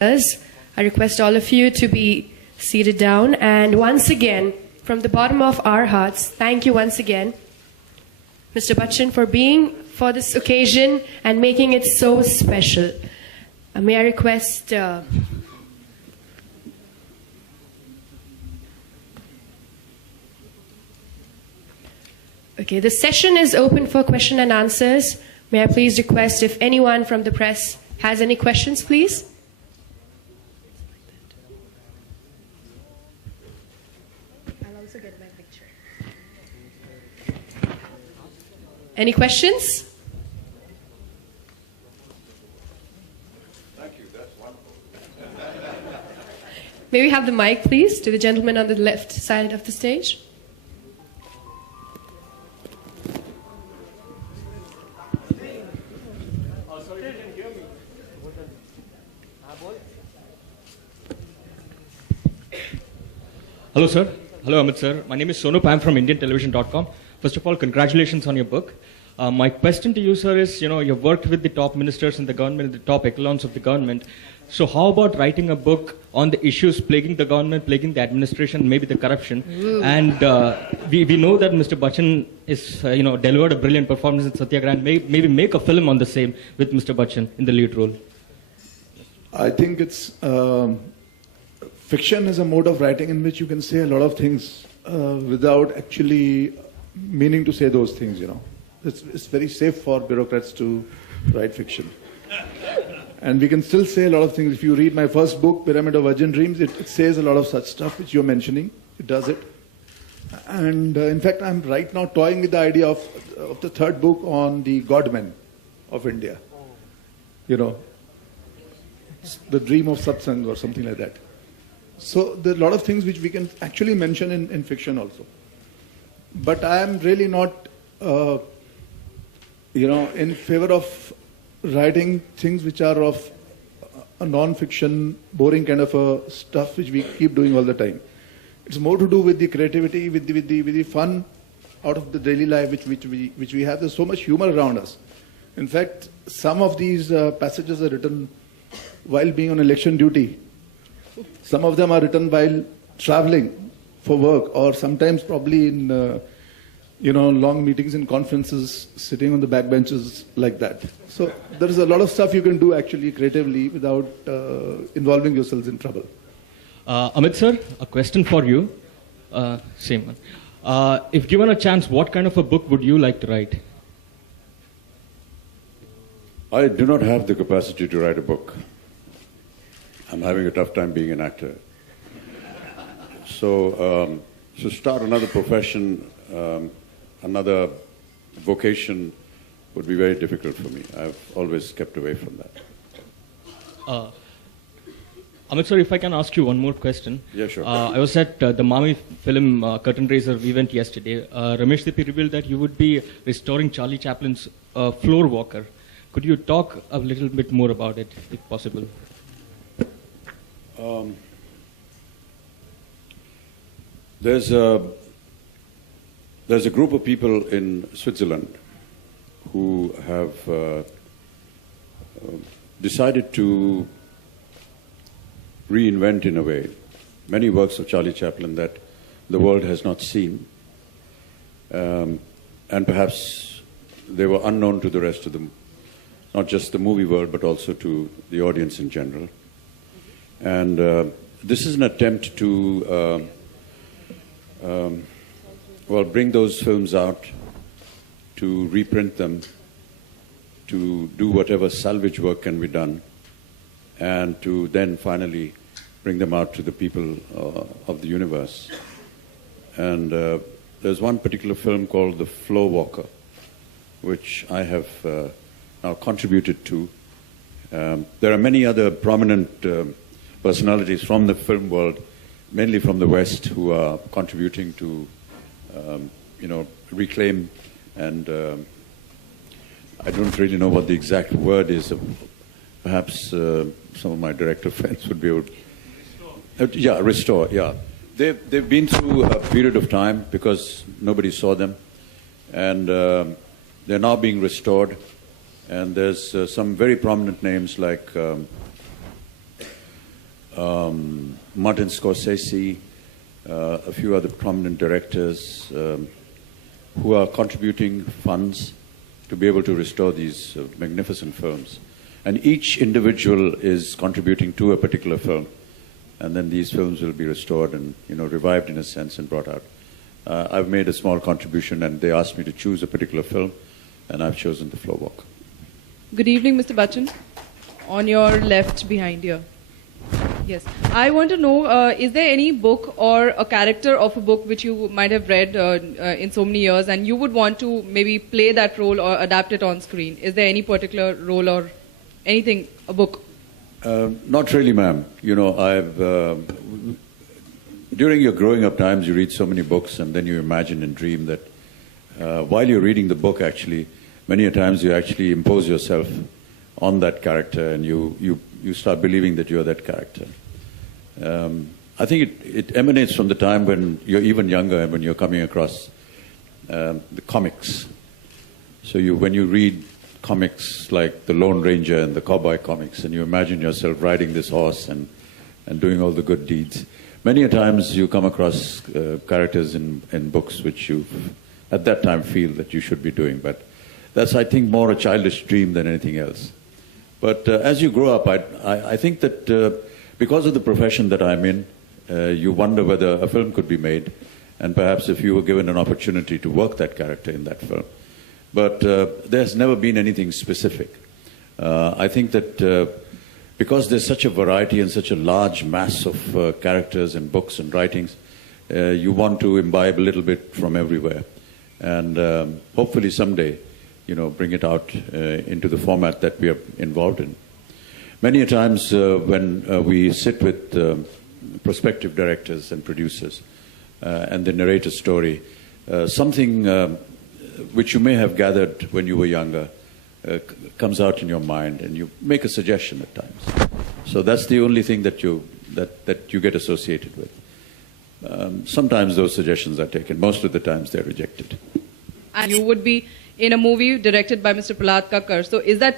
I request all of you to be seated down. And once again, from the bottom of our hearts, thank you once again, Mr. Bachchan, for being for this occasion and making it so special. May I request... Okay, the session is open for question and answers. May I please request if anyone from the press has any questions, please? I'll also get my picture. Any questions? Thank you, that's wonderful. May we have the mic, please, to the gentleman on the left side of the stage? Hello, sir. Hello, Amit, sir. My name is Sonup. I'm from IndianTelevision.com. First of all, congratulations on your book. My question to you, sir, is, you've worked with the top ministers in the government, the top echelons of the government. So how about writing a book on the issues plaguing the government, plaguing the administration, maybe the corruption? Ooh. And we know that Mr. Bachchan is, delivered a brilliant performance in Satyagraha. Maybe make a film on the same with Mr. Bachchan in the lead role. I think it's... fiction is a mode of writing in which you can say a lot of things without actually meaning to say those things, It's very safe for bureaucrats to write fiction. And we can still say a lot of things. If you read my first book, Pyramid of Virgin Dreams, it says a lot of such stuff which you're mentioning. It does it. And in fact, I'm right now toying with the idea of the third book on the godmen of India. The dream of satsang or something like that. So there are a lot of things which we can actually mention in fiction also. But I am really not, in favor of writing things which are of a non-fiction, boring kind of a stuff which we keep doing all the time. It's more to do with the creativity, with the fun out of the daily life which we have. There's so much humor around us. In fact, some of these passages are written while being on election duty. Some of them are written while traveling for work, or sometimes probably in, long meetings and conferences, sitting on the backbenches like that. So there is a lot of stuff you can do actually creatively without involving yourselves in trouble. Amit, sir, a question for you. Same one. If given a chance, what kind of a book would you like to write? I do not have the capacity to write a book. I'm having a tough time being an actor. So start another profession, another vocation would be very difficult for me. I've always kept away from that. Amit, sir, if I can ask you one more question. Yeah, sure. I was at the Mami film Curtain Raiser event yesterday. Ramesh Dippy revealed that you would be restoring Charlie Chaplin's Floor Walker. Could you talk a little bit more about it, if possible? There's a group of people in Switzerland who have decided to reinvent, in a way, many works of Charlie Chaplin that the world has not seen, and perhaps they were unknown to the rest of them, not just the movie world, but also to the audience in general. And this is an attempt to bring those films out, to reprint them, to do whatever salvage work can be done, and to then finally bring them out to the people of the universe. And there's one particular film called The Floor Walker, which I have now contributed to. There are many other prominent personalities from the film world, mainly from the West, who are contributing to, reclaim, and I don't really know what the exact word is. Perhaps some of my director friends would be able to... Restore, yeah. They've been through a period of time because nobody saw them, and they're now being restored. And there's some very prominent names like Martin Scorsese, a few other prominent directors who are contributing funds to be able to restore these magnificent films. And each individual is contributing to a particular film. And then these films will be restored and, revived in a sense and brought out. I've made a small contribution, and they asked me to choose a particular film, and I've chosen The Floor Walk. Good evening, Mr. Bachchan. On your left behind here. Yes. I want to know, is there any book or a character of a book which you might have read in so many years and you would want to maybe play that role or adapt it on screen? Is there any particular role or anything, a book? Not really, ma'am. During your growing up times, you read so many books, and then you imagine and dream that while you're reading the book, actually, many a times you actually impose yourself on that character, and you start believing that you're that character. I think it emanates from the time when you're even younger and when you're coming across the comics. So when you read comics like the Lone Ranger and the cowboy comics, and you imagine yourself riding this horse and doing all the good deeds, many a times you come across characters in books which you at that time feel that you should be doing. But that's, I think, more a childish dream than anything else. But as you grow up, I think that because of the profession that I'm in, you wonder whether a film could be made, and perhaps if you were given an opportunity to work that character in that film. But there's never been anything specific. I think that because there's such a variety and such a large mass of characters and books and writings, you want to imbibe a little bit from everywhere. And hopefully someday, bring it out into the format that we are involved in. Many a times when we sit with prospective directors and producers and they narrate a story, something which you may have gathered when you were younger comes out in your mind, and you make a suggestion at times. So that's the only thing that you get associated with. Sometimes those suggestions are taken. Most of the times they're rejected. And you would be in a movie directed by Mr. Prahlad Kakkar. So is that